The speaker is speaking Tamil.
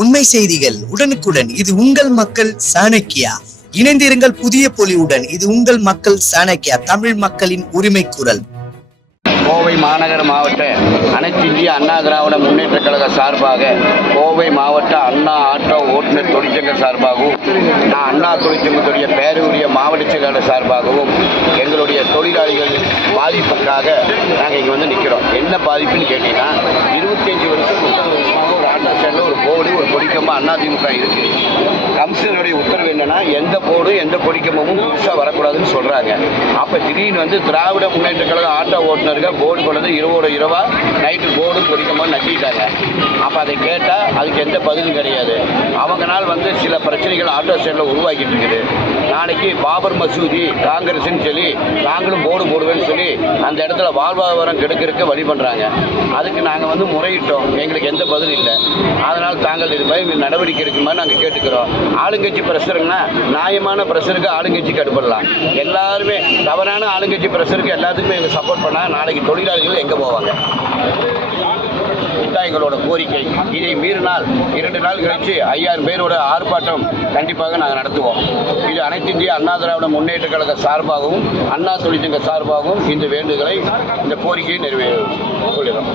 உண்மை செய்திகள் உடனுக்குடன். இது உங்கள் மக்கள் சாணக்கியா. இணைந்திருங்கள் புதிய பொலிவுடன். இது உங்கள் மக்கள் சாணக்கியா, தமிழ் மக்களின் உரிமை குரல். கோவை மாநகர மாவட்ட அனைத்து இந்திய அண்ணா திராவிட முன்னேற்ற கழக சார்பாக கோவை மாவட்ட அண்ணா ஆட்டோ ஓட்டுநர் தொழிற்சங்க சார்பாகவும் நான் அண்ணா தொழிற்சங்கத்துடைய பேரூரிய மாவட்ட செயலாளர் சார்பாகவும் எங்களுடைய தொழிலாளிகள் பாதிப்புக்காக நாங்கள் இங்கே வந்து நிற்கிறோம். என்ன பாதிப்புன்னு கேட்டீங்கன்னா 25 வருஷம் 30 வருஷமாக ஒரு ஆட்டோ ஸ்டாண்டில் ஒரு போர்டு ஒரு கொடிக்கம்பம் அதிமுக இருக்குது. கமிஷனருடைய உத்தரவு என்னன்னா எந்த போர்டு எந்த கொடிக்கம்பமும் புதுசாக வரக்கூடாதுன்னு சொல்கிறாங்க. அப்போ திடீர்னு வந்து திராவிட முன்னேற்ற கழக ஆட்டோ ஓட்டுநர்கள் போர்டு கொண்டு இரவா நைட்டு போர்டு கொடிக்கம்பம் நட்டிட்டாங்க. அப்போ அதை கேட்டால் அதுக்கு எந்த பதிலும் கிடையாது. அவங்கனால் வந்து சில பிரச்சனைகள் ஆட்டோ ஸ்டாண்டில் உருவாக்கிட்டு இருக்குது. நாளைக்கு பாபர் மசூதி காங்கிரஸ்ன்னு சொல்லி நாங்களும் போர்டு போடுவேன்னு சொல்லி அந்த இடத்துல வாழ்வாதாரம் கெடுக்கிறதுக்கு வழி பண்ணுறாங்க. அதுக்கு நாங்கள் வந்து முறையிட்டோம், எங்களுக்கு எந்த பதிலும் இல்லை. அதனால் தாங்கள் இது மாதிரி நடவடிக்கை எடுக்கும் மாதிரி நாங்கள் கேட்டுக்கிறோம். ஆளுங்கட்சி பிரஷருங்கன்னா நியாயமான பிரஷருக்கு ஆளுங்கட்சிக்கு அடுப்படலாம். எல்லாருமே தவறான ஆளுங்கட்சி பிரஷருக்கு எல்லாத்துக்குமே எங்கள் சப்போர்ட் பண்ணால் நாளைக்கு தொழிலாளிகள் எங்கே போவாங்க? எங்களோட கோரிக்கை. இதை மீறினால் 2 நாள் கழித்து 5000 பேரோட ஆர்ப்பாட்டம் கண்டிப்பாக நாங்கள் நடத்துவோம். இது அனைத்து இந்திய அண்ணா திராவிட முன்னேற்ற கழக சார்பாகவும் அண்ணா தொழிற்சங்க சார்பாகவும் இந்த வேண்டுதலை இந்த கோரிக்கையை நிறைவேறுகிறோம்.